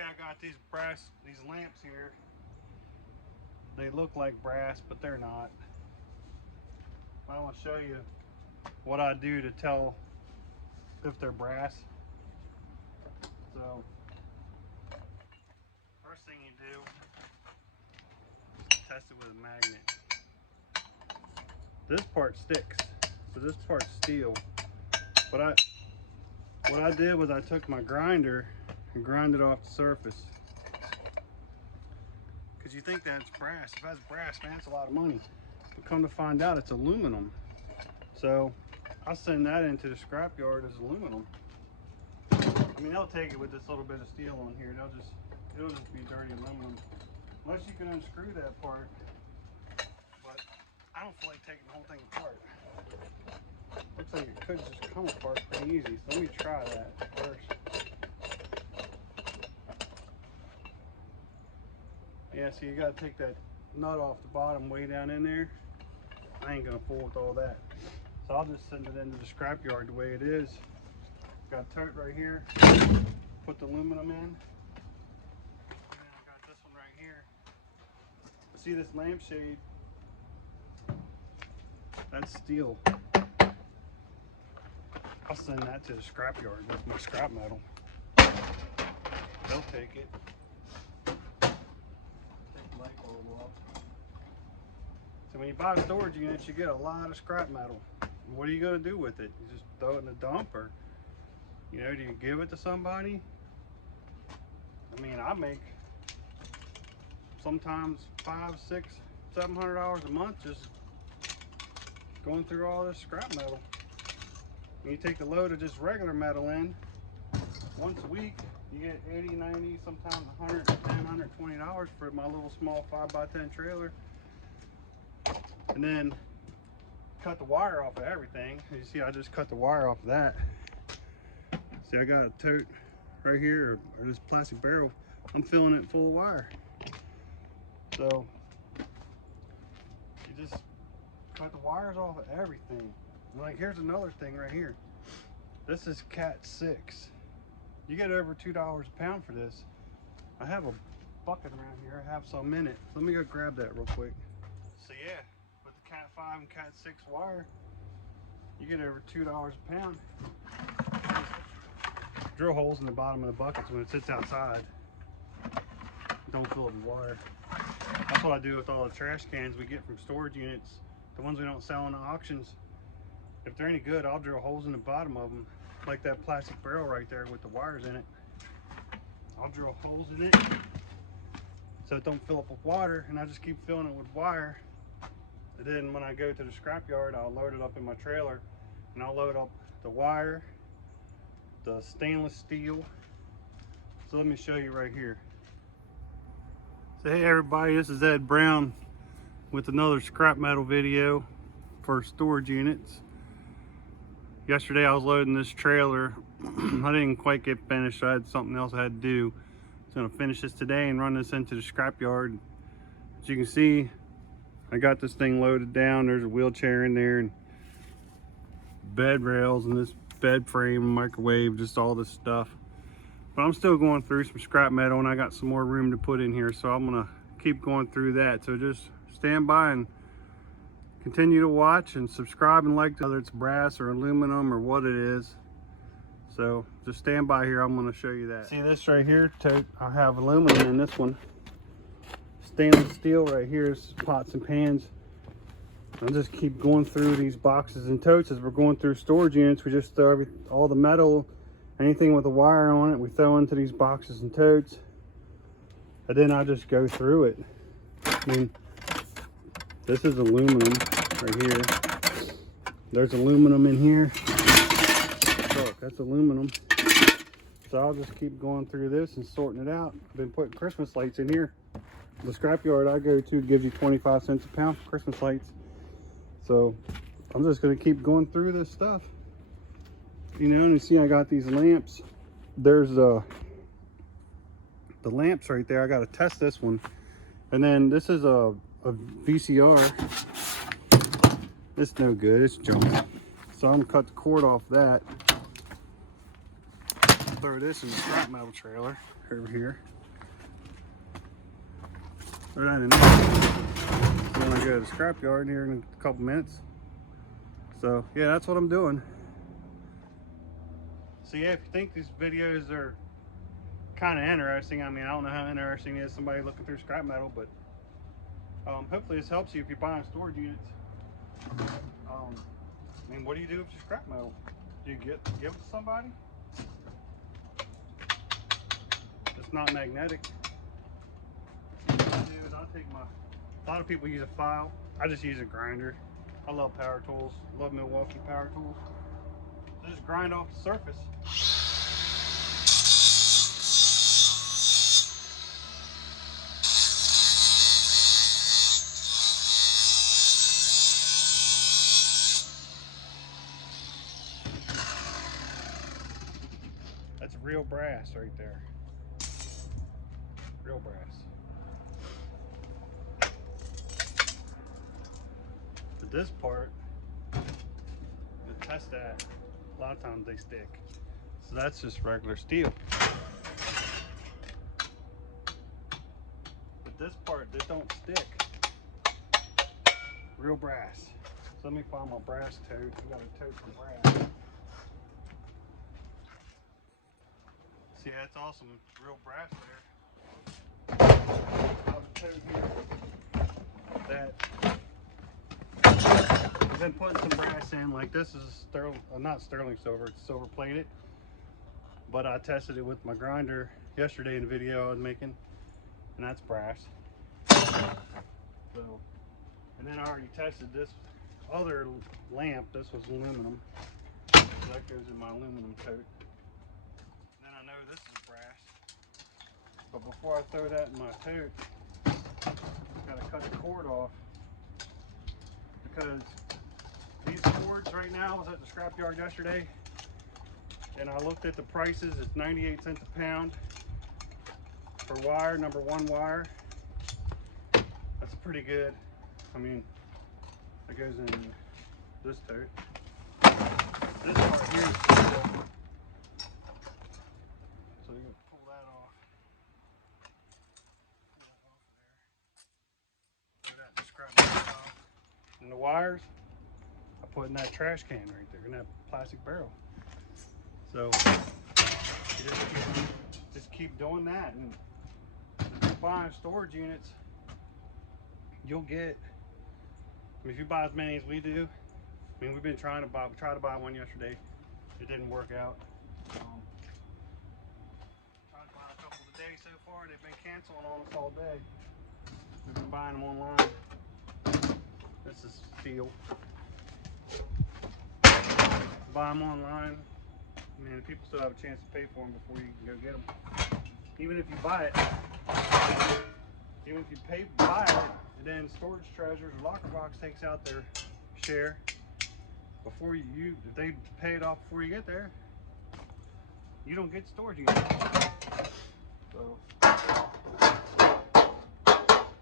yeah, I got these lamps here. They look like brass, but they're not. I want to show you what I do to tell if they're brass. So, first thing you do is test it with a magnet. This part sticks, so this part's steel. But what I did was I took my grinder and grinded off the surface. Because you think that's brass. If that's brass, man, it's a lot of money. But come to find out, it's aluminum. So I'll send that into the scrapyard as aluminum. I mean, they'll take it with this little bit of steel on here. It'll just be dirty aluminum. Unless you can unscrew that part. But I don't feel like taking the whole thing apart. Looks like it could just come apart pretty easy. So let me try that first. Yeah, so you gotta take that nut off the bottom way down in there. I ain't gonna fool with all that. So I'll just send it into the scrapyard the way it is. Got a tote right here. Put the aluminum in. And then I got this one right here. See this lampshade? That's steel. I'll send that to the scrapyard. That's my scrap metal. They'll take it. Take the light bulb off. So when you buy storage units, you get a lot of scrap metal. What are you going to do with it? You just throw it in the dump, or do you give it to somebody? I mean, I make sometimes $500, $600, $700 a month just going through all this scrap metal. When you take the load of just regular metal in once a week, you get 80, 90, sometimes $110, $120 for my little small 5x10 trailer. And then cut the wire off of everything. You see, I just cut the wire off of that. See, I got a tote right here, or this plastic barrel. I'm filling it full of wire. So you just cut the wires off of everything. Like, here's another thing right here. This is Cat 6. You get over $2 a pound for this. I have a bucket around here. I have some in it. Let me go grab that real quick. So yeah, with the Cat 5 and Cat 6 wire, you get over $2 a pound. Drill holes in the bottom of the buckets when it sits outside. Don't fill it with wire. That's what I do with all the trash cans we get from storage units. The ones we don't sell in the auctions. If they're any good, I'll drill holes in the bottom of them, like that plastic barrel right there with the wires in it. I'll drill holes in it so it don't fill up with water, and I just keep filling it with wire. And then when I go to the scrapyard, I'll load it up in my trailer, and I'll load up the wire, the stainless steel. So let me show you right here. So hey everybody, this is Ed Brown with another scrap metal video for storage units. Yesterday I was loading this trailer. I didn't quite get finished. I had something else I had to do. I'm gonna finish this today and run this into the scrapyard. As you can see, I got this thing loaded down. There's a wheelchair in there and bed rails and this bed frame, microwave, just all this stuff. But I'm still going through some scrap metal, and I got some more room to put in here, so I'm gonna keep going through that. So just stand by and continue to watch and subscribe and like, whether it's brass or aluminum or what it is. So just stand by here. I'm going to show you that. See this right here? I have aluminum in this one. Stainless steel right here is pots and pans. I'll just keep going through these boxes and totes as we're going through storage units. We just throw all the metal, anything with a wire on it, we throw into these boxes and totes. And then I just go through it. I mean, this is aluminum right here. There's aluminum in here. Look, that's aluminum. So I'll just keep going through this and sorting it out. I've been putting Christmas lights in here. The scrapyard I go to gives you 25 cents a pound for Christmas lights. So I'm just gonna keep going through this stuff. And you see I got these lamps. There's the lamps right there. I gotta test this one. And then this is a VCR. It's no good, it's junk. So I'm gonna cut the cord off that. throw this in the scrap metal trailer over here. Throw that in there. I'm gonna go to the scrap yard here in a couple minutes. So yeah, that's what I'm doing. So yeah, if you think these videos are kind of interesting, I mean, I don't know how interesting it is somebody looking through scrap metal, but hopefully this helps you if you're buying storage units. I mean, what do you do with your scrap metal? Do you give it to somebody? It's not magnetic. What I do is I'll take a lot of people use a file. I just use a grinder. I love power tools. I love Milwaukee power tools. So just grind off the surface. That's real brass right there. Real brass. But this part, to test that, a lot of times they stick. So that's just regular steel. But this part, this don't stick. Real brass. So let me find my brass tote. I got a tote from brass. See, that's awesome. Real brass there. I have a tote here that I've been putting some brass in. Like this is not sterling silver, it's silver plated. But I tested it with my grinder yesterday in the video I was making, and that's brass. So, and then I already tested this other lamp. This was aluminum. So that goes in my aluminum tote. Then I know this is brass. But before I throw that in my tote, I gotta cut the cord off, because these cords right now, I was at the scrapyard yesterday and I looked at the prices. It's 98 cents a pound for wire, number 1 wire. That's pretty good. I mean, it goes in this tote. This part here is steel. So you're gonna pull that off. Pull that off there. Put that in the scrap metal pile. And the wires, I put in that trash can right there, in that plastic barrel. So you just keep doing that, and if you're buying storage units, you'll get. I mean, if you buy as many as we do, I mean, we've been trying to buy. We tried to buy one yesterday. It didn't work out. Tried to buy a couple today so far, and they've been canceling on us all day. We've been buying them online. This is steel. Buy them online. I mean, people still have a chance to pay for them before you can go get them. Even if you buy it, even if you buy it, and then Storage Treasures or Locker Box takes out their share before if they pay it off before you get there, you don't get storage units. So,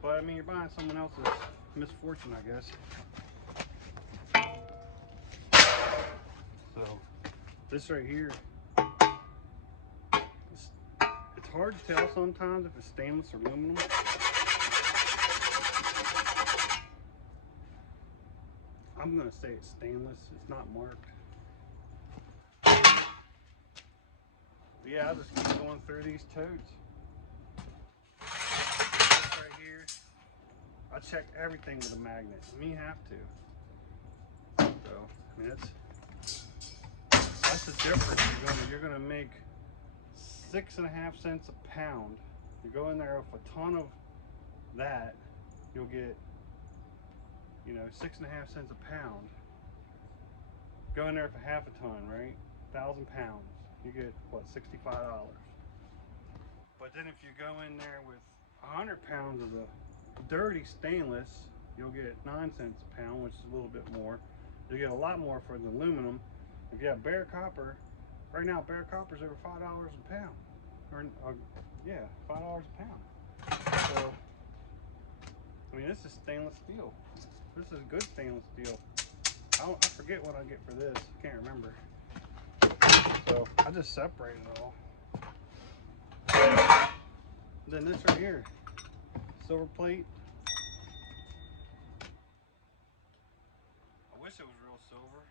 but I mean, you're buying someone else's misfortune, I guess. So, this right here, it's hard to tell sometimes if it's stainless or aluminum. I'm gonna say it's stainless. It's not marked. But yeah, I'll just keep going through these totes. This right here, I check everything with a magnet. I mean, you have to. So, I mean, that's the difference. You're gonna make 6.5 cents a pound. You go in there with a ton of that, you'll get, 6.5 cents a pound. Go in there for half a ton, right? 1,000 pounds. You get what, $65. But then if you go in there with 100 pounds of the dirty stainless, you'll get 9 cents a pound, which is a little bit more. You get a lot more for the aluminum. If you have bare copper, right now bare copper's over $5 a pound. Yeah, $5 a pound. So, I mean, this is stainless steel. This is good stainless steel. I forget what I get for this. I can't remember. So I just separate it all. Then this right here, silver plate. I wish it was real silver,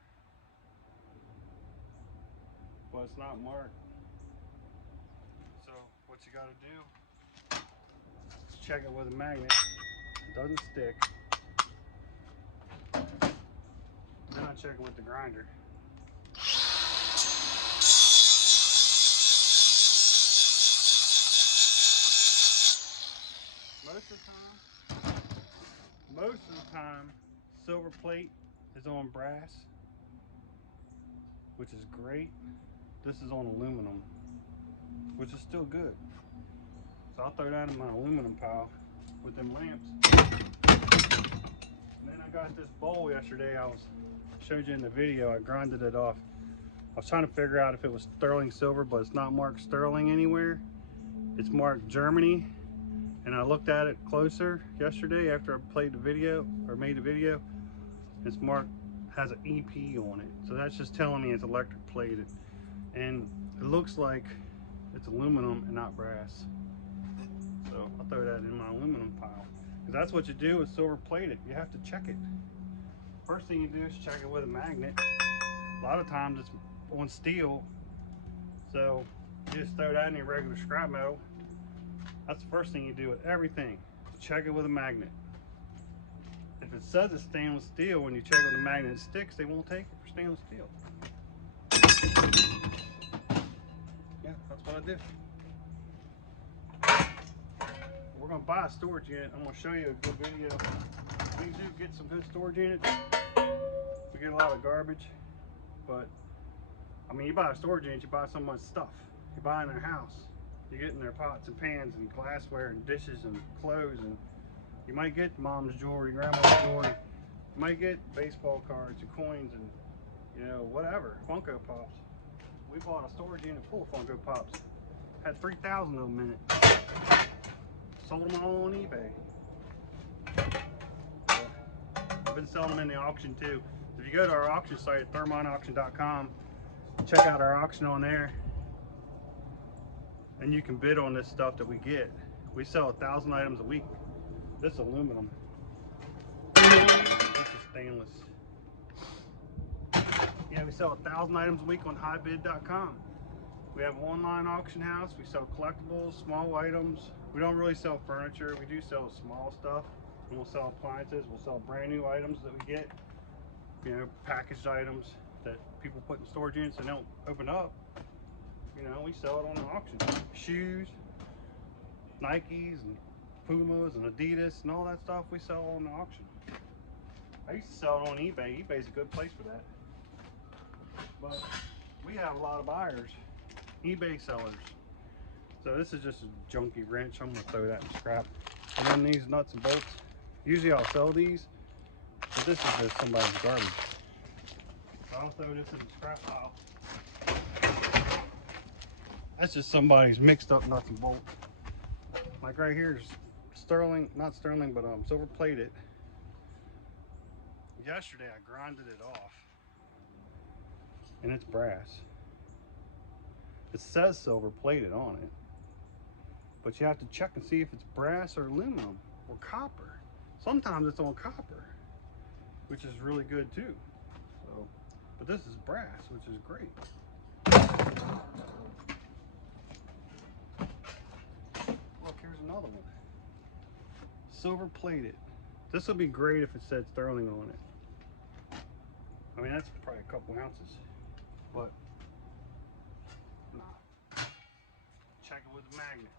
but it's not marked. So what you gotta do is check it with a magnet. It doesn't stick. Then I check it with the grinder. Most of the time, silver plate is on brass, which is great. This is on aluminum, which is still good. So I'll throw that in my aluminum pile with them lamps. And then I got this bowl yesterday. Showed you in the video. I grinded it off. I was trying to figure out if it was sterling silver, but it's not marked sterling anywhere. It's marked Germany. And I looked at it closer yesterday after I played the video or made the video. It's marked, has an EP on it. So that's just telling me it's electric plated. And it looks like it's aluminum and not brass. So I'll throw that in my aluminum pile. Because that's what you do with silver plated. You have to check it. First thing you do is check it with a magnet. A lot of times it's on steel. So you just throw that in your regular scrap metal. That's the first thing you do with everything. Check it with a magnet. If it says it's stainless steel, when you check it with a magnet it sticks, they won't take it for stainless steel. Yeah, that's what I did. We're gonna buy a storage unit. I'm gonna show you a good video. We do get some good storage units. We get a lot of garbage, but I mean, you buy a storage unit, you buy so much stuff. You buy in their house. You get in their pots and pans and glassware and dishes and clothes, and you might get mom's jewelry, grandma's jewelry. You might get baseball cards and coins and, you know, whatever, Funko Pops. We bought a storage unit full of Funko Pops. Had 3,000 of them in it. Sold them all on eBay. I've been selling them in the auction too. If you go to our auction site at thermonauction.com, check out our auction on there. And you can bid on this stuff that we get. We sell 1,000 items a week. This is aluminum. This is stainless. Yeah, we sell 1,000 items a week on highbid.com. We have an online auction house. We sell collectibles, small items. We don't really sell furniture. We do sell small stuff. And we'll sell appliances. We'll sell brand new items that we get. You know, packaged items that people put in storage units and don't open up. You know, we sell it on the auction. Shoes, Nikes and Pumas and Adidas and all that stuff we sell on the auction. I used to sell it on eBay. eBay's a good place for that. But we have a lot of buyers, eBay sellers. So this is just a junky wrench. I'm gonna throw that in scrap. And then these nuts and bolts. Usually I'll sell these, but this is just somebody's garbage. So I'll throw this in the scrap pile. That's just somebody's mixed up nuts and bolts. Like right here is sterling, not sterling, but silver plated. Yesterday I grinded it off, and it's brass. It says silver plated on it, but you have to check and see if it's brass or aluminum or copper. Sometimes it's on copper, which is really good too. So, but this is brass, which is great. Look, here's another one. Silver plated. This would be great if it said sterling on it. I mean, that's probably a couple ounces, but nah. Check it with a magnet.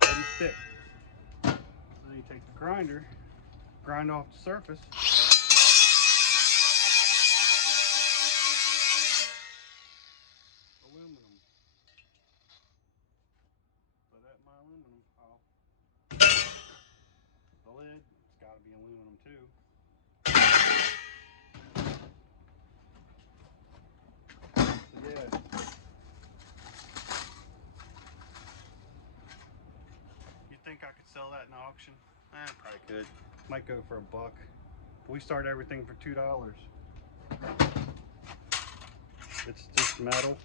Doesn't stick. So then you take the grinder, grind off the surface. Aluminum. Put that in my aluminum pile. The lid, it's got to be aluminum too. So yeah. You think I could sell that in auction? Probably could. Might go for $1. But we start everything for $2. It's just metal.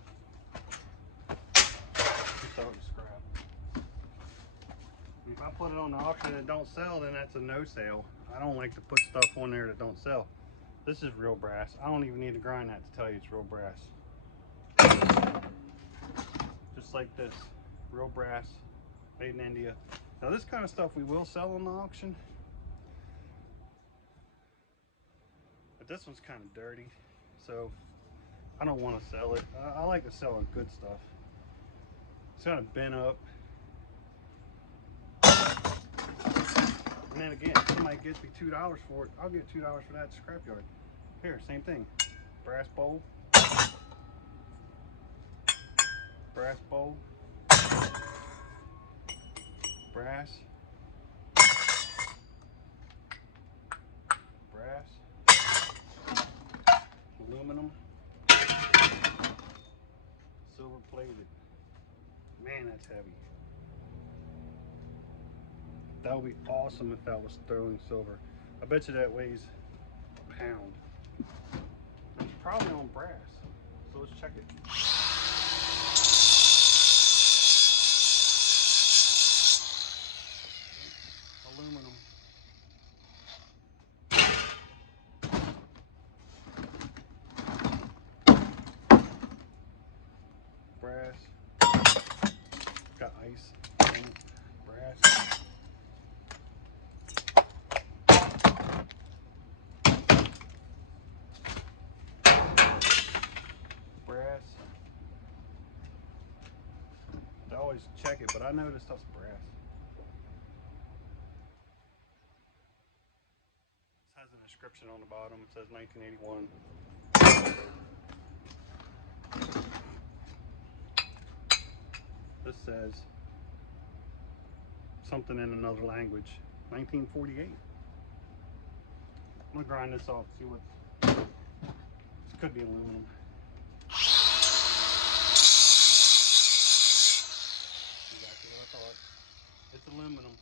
We sell it in scrap. I put it on the auction and it don't sell, then that's a no sale. I don't like to put stuff on there that don't sell. This is real brass. I don't even need to grind that to tell you it's real brass. Just like this, real brass, made in India. Now this kind of stuff we will sell on the auction, but this one's kind of dirty, so I don't want to sell it. I like to sell good stuff. It's kind of bent up. And then again, if somebody gets me $2 for it, I'll get $2 for that scrapyard. Here, same thing. Brass bowl. Brass bowl. Brass. Brass. Aluminum. Silver plated. Man, that's heavy. That would be awesome if that was sterling silver. I bet you that weighs a pound. It's probably on brass. So let's check it. Aluminum. Brass. Got ice. Brass. Brass. I always check it, but I know this stuff's brass. This has an inscription on the bottom. It says 1981. This says something in another language. 1948. I'm gonna grind this off, see what. This could be aluminum. Exactly what I thought. It's aluminum.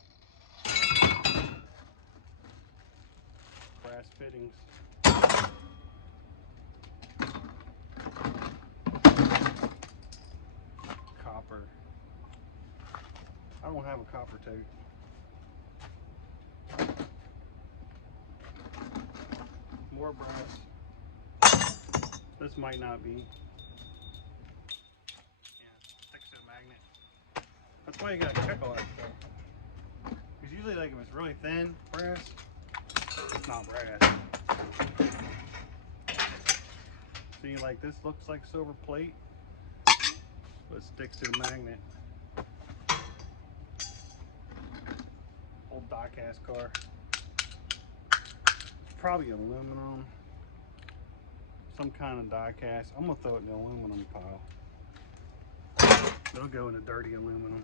Brass fittings. Copper. I don't have a copper tote. More brass. This might not be. Yeah, sticks to the magnet. That's why you gotta check all that stuff. Because usually, like, if it's really thin brass, it's not brass. See, like, this looks like silver plate, but it sticks to the magnet. Old die-cast car. It's probably aluminum. Some kind of die-cast. I'm gonna throw it in the aluminum pile. It'll go in the dirty aluminum.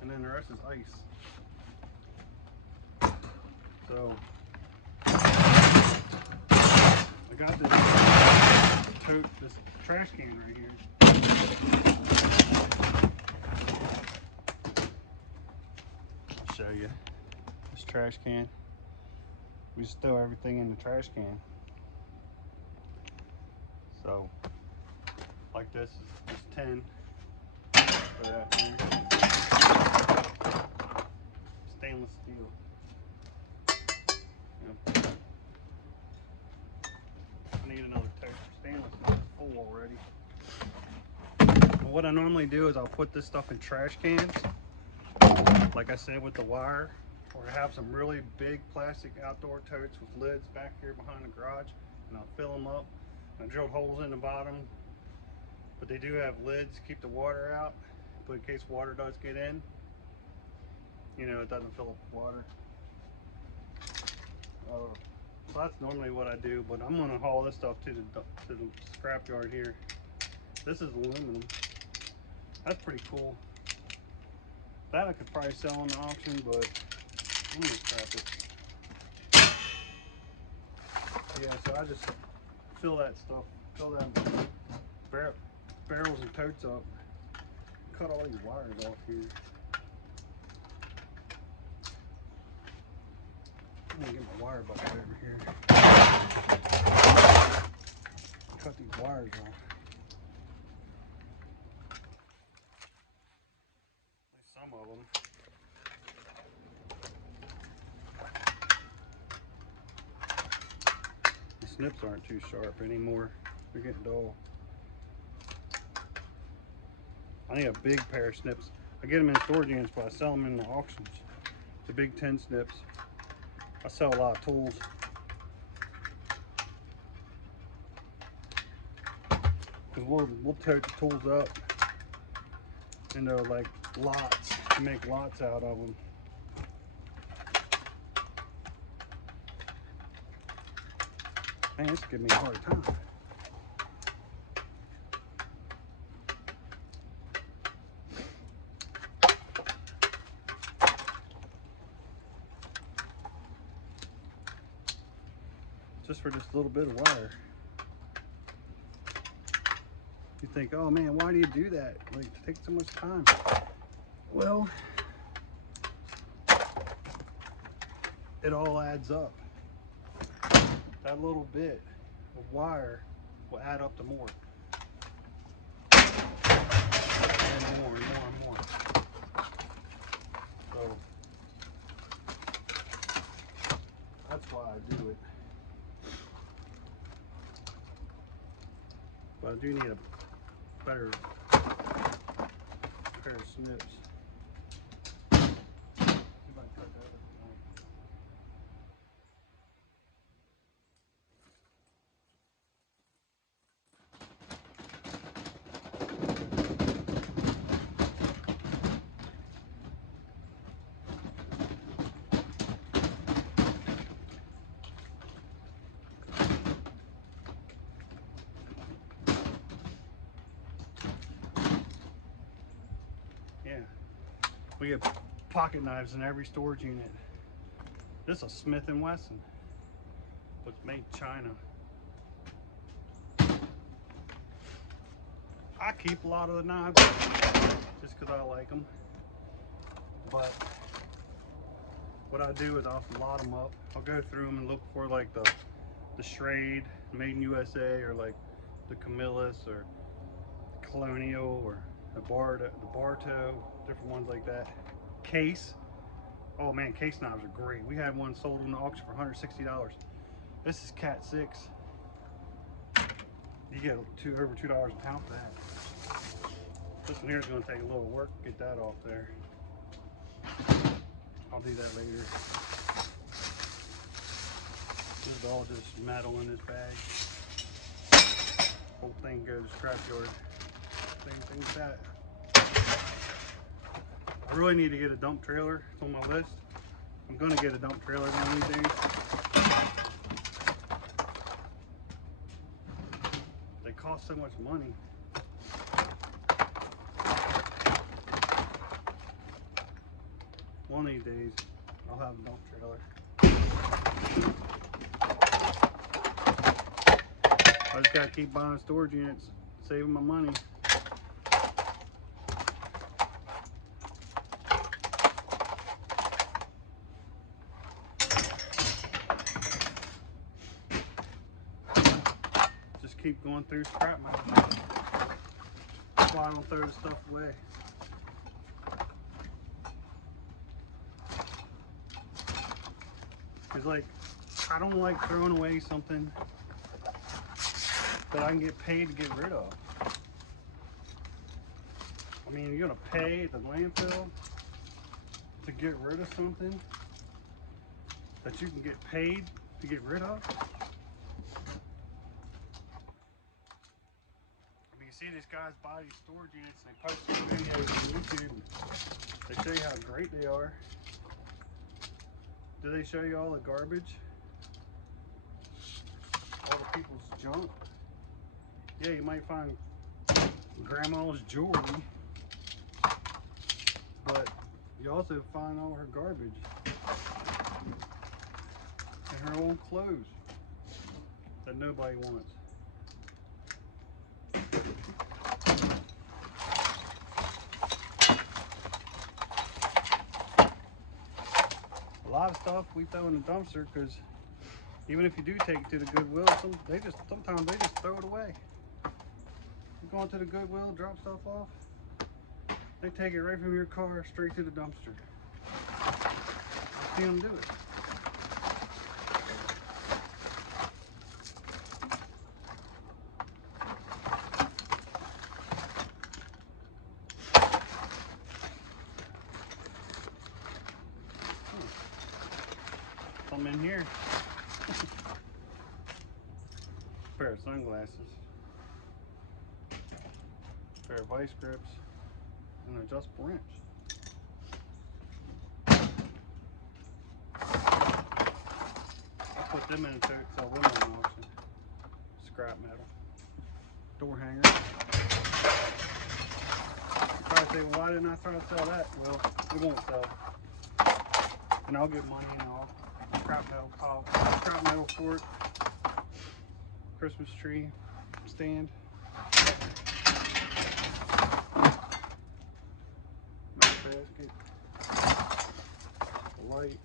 And then the rest is ice. So I got this tote, this trash can right here. I'll show you this trash can. We just throw everything in the trash can. So, like this is 10. Throw that in there. Stainless steel. Yeah. I need another tote for stainless. It's full already. And what I normally do is I'll put this stuff in trash cans, like I said, with the wire. Or I have some really big plastic outdoor totes with lids back here behind the garage, and I'll fill them up. I drilled holes in the bottom, but they do have lids to keep the water out, but in case water does get in, you know, it doesn't fill up with water. So that's normally what I do, but I'm gonna haul this stuff to the scrap yard here. This is aluminum. That's pretty cool. That I could probably sell on the auction, but I'm gonna scrap it. Yeah, so I just fill that stuff, fill that barrels and totes up. Cut all these wires off here. I'm gonna get my wire bucket over here. Cut these wires off. of them. The snips aren't too sharp anymore. They're getting dull. I need a big pair of snips. I get them in storage units, but I sell them in the auctions. The big 10 snips. I sell a lot of tools. Because we'll tear the tools up into like lots, make lots out of them. Man, it's giving me a hard time. Just for this little bit of wire. You think, oh man, why do you do that? Like, it takes so much time. Well, it all adds up. That little bit of wire will add up to more. And more and more and more. So, that's why I do it. But I do need a better pair of snips. See if I can cut that up. Yeah, we get pocket knives in every storage unit. This is a Smith & Wesson, but it's made in China. I keep a lot of the knives just because I like them, but what I do is I'll lot them up. I'll go through them and look for like the Schrade, made in USA, or like the Camillus, or the Colonial, or the Bartow, different ones like that. Case. Oh man, case knives are great. We had one sold on the auction for $160. This is Cat 6. You get over $2 a pound for that. This one here is going to take a little work to get that off there. I'll do that later. This is all just metal in this bag. Whole thing goes scrapyard. Same thing with that. I really need to get a dump trailer. It's on my list. I'm going to get a dump trailer one of these days. They cost so much money. One of these days, I'll have a dump trailer. I just gotta keep buying storage units, saving my money. Just keep going through scrap metal. That's why I don't throw the stuff away. It's like, I don't like throwing away something that I can get paid to get rid of. I mean, you're gonna pay the landfill to get rid of something that you can get paid to get rid of? I mean, you see these guys buy these storage units and they post these videos on YouTube. They show you how great they are. Do they show you all the garbage? All the people's junk? Yeah, you might find grandma's jewelry, but you also find all her garbage and her old clothes that nobody wants. A lot of stuff we throw in the dumpster because even if you do take it to the Goodwill, sometimes they just throw it away. You go into the Goodwill, drop stuff off, They take it right from your car straight to the dumpster. I've seen them do it. Something in here. Pair of sunglasses. Pair of vice grips. And an adjustable wrench. I'll put them in and sell them on auction. Scrap metal. Door hanger. You probably say, well, why didn't I try to sell that? Well, it won't sell. And I'll get money and all. Scrap metal fort. Christmas tree stand. Basket, light,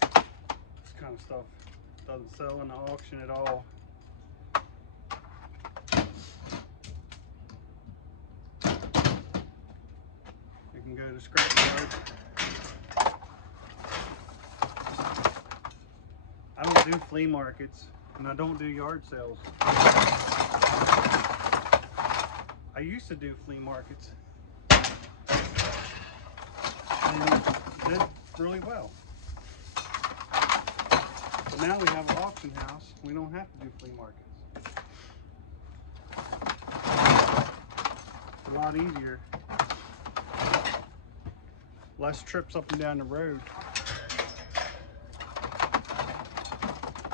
this kind of stuff doesn't sell in the auction at all. You can go to scrap yard. I don't do flea markets and I don't do yard sales. I used to do flea markets. And did really well. But now we have an auction house. We don't have to do flea markets. It's a lot easier. Less trips up and down the road.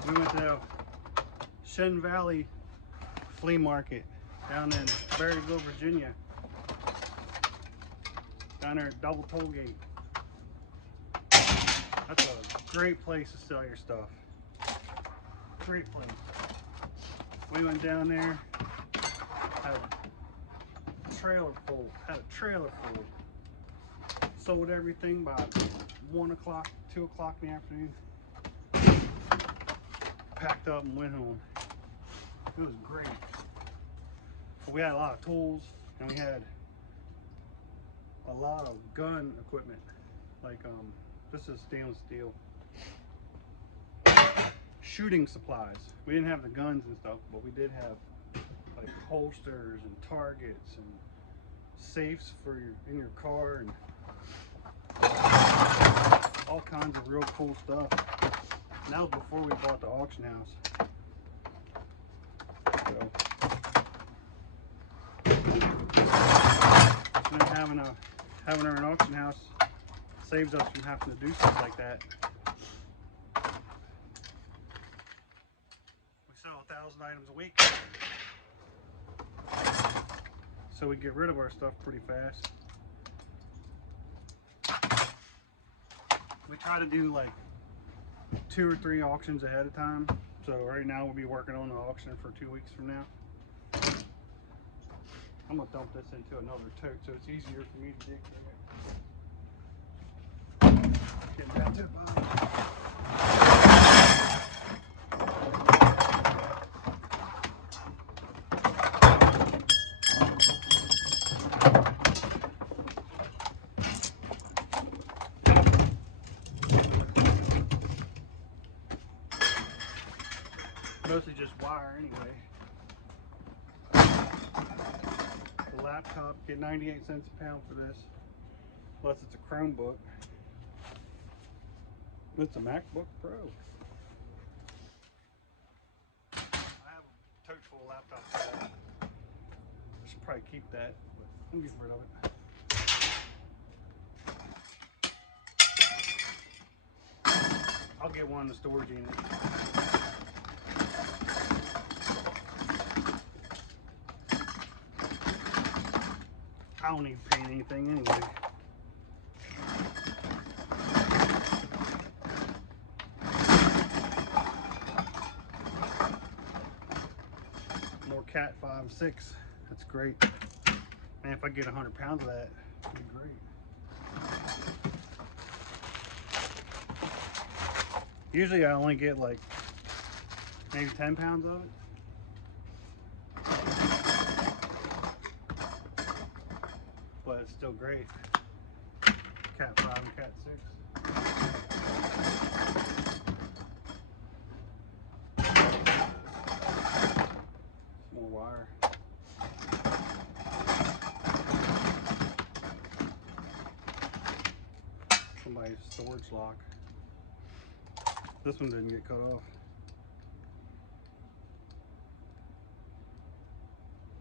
We went to Shen Valley Flea Market down in Berryville, Virginia. Down there at Double Toll Gate. That's a great place to sell your stuff. Great place. We went down there, had a trailer full, sold everything by 1 o'clock, 2 o'clock in the afternoon. Packed up and went home. It was great. But we had a lot of tools and we had a lot of gun equipment. Like this is stainless steel. Shooting supplies. We didn't have the guns and stuff, but we did have like holsters and targets and safes for in your car and all kinds of real cool stuff. And that was before we bought the auction house. So, and then having an auction house saves us from having to do stuff like that. We sell 1,000 items a week, so we get rid of our stuff pretty fast. We try to do like 2 or 3 auctions ahead of time. So right now we'll be working on the auction for 2 weeks from now. I'm gonna dump this into another tote so it's easier for me to dig through it. Getting back to the bottom. Mostly just wire anyway. The laptop, get 98 cents a pound for this. Unless it's a Chromebook. It's a MacBook Pro. I have a tote full of laptops. I should probably keep that, but I'm getting rid of it. I'll get one in the storage unit. I don't need to paint anything anyway. More Cat 5.6. That's great. And if I get 100 pounds of that, it'd be great. Usually I only get like maybe 10 pounds of it. But it's still great. Cat 5 and Cat 6. More wire. Somebody's storage lock. This one didn't get cut off.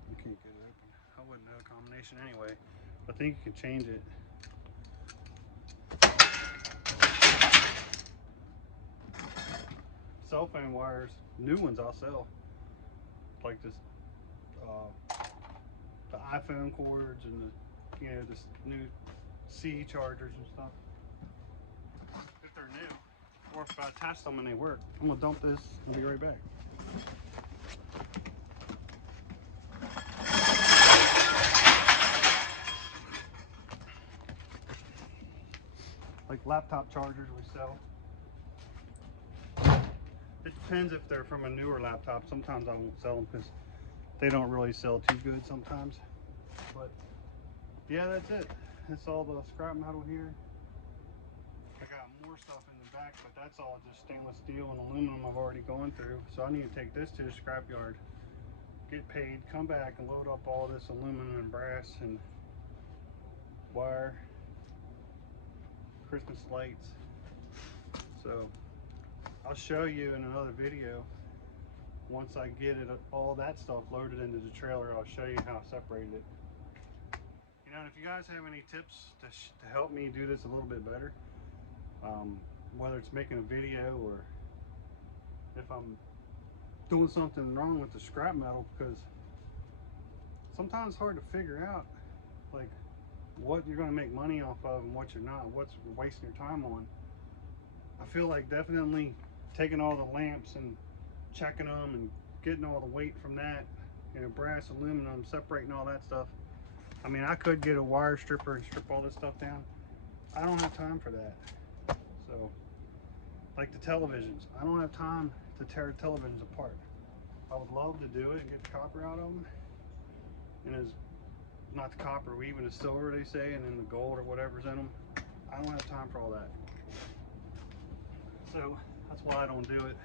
You can't get it open. I wouldn't know the combination anyway. I think you can change it. Cell phone wires, new ones I'll sell. Like this, the iPhone cords and the, this new C chargers and stuff. If they're new, or if I test them and they work. I'm gonna dump this and be right back. Like laptop chargers we sell. It depends if they're from a newer laptop. Sometimes I won't sell them because they don't really sell too good sometimes. But yeah, that's it. That's all the scrap metal here. I got more stuff in the back, but that's all just stainless steel and aluminum I've already gone through. So I need to take this to the scrap yard, get paid, come back and load up all this aluminum and brass and wire, Christmas lights. So I'll show you in another video. Once I get it, all that stuff loaded into the trailer, I'll show you how I separated it. You know, and if you guys have any tips to help me do this a little bit better, whether it's making a video or if I'm doing something wrong with the scrap metal, because sometimes it's hard to figure out like what you're going to make money off of and what you're not, what's you're wasting your time on. I feel like definitely taking all the lamps and checking them and getting all the weight from that, brass, aluminum, separating all that stuff. I mean, I could get a wire stripper and strip all this stuff down. I don't have time for that. So, like the televisions, I don't have time to tear televisions apart. I would love to do it and get the copper out of them. And it's not the copper, even the silver, they say, and then the gold or whatever's in them. I don't have time for all that. So that's why I don't do it.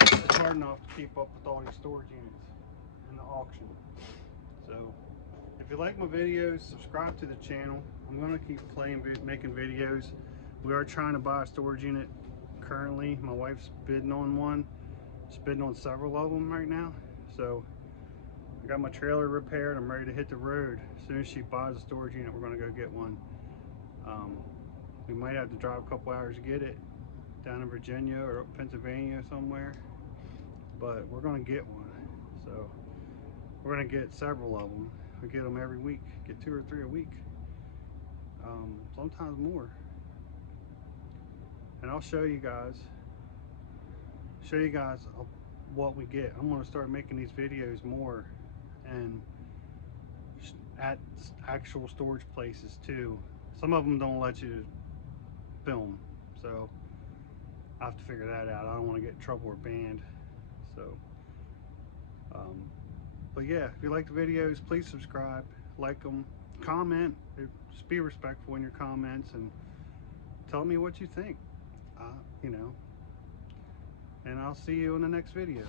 It's hard enough to keep up with all these storage units and the auction. So if you like my videos, subscribe to the channel. I'm going to keep making videos. We are trying to buy a storage unit currently. My wife's bidding on one. She's bidding on several of them right now. So I got my trailer repaired. I'm ready to hit the road. As soon as she buys a storage unit, we're going to go get one. We might have to drive a couple hours to get it down in Virginia or Pennsylvania somewhere, but we're going to get one. So we're going to get several of them. We get them every week, get 2 or 3 a week, sometimes more. And I'll show you guys what we get. I'm going to start making these videos more and at actual storage places too. Some of them don't let you film, so I have to figure that out. I don't want to get in trouble or banned. So but yeah, if you like the videos, please subscribe, like them, comment, just be respectful in your comments and tell me what you think, and I'll see you in the next video.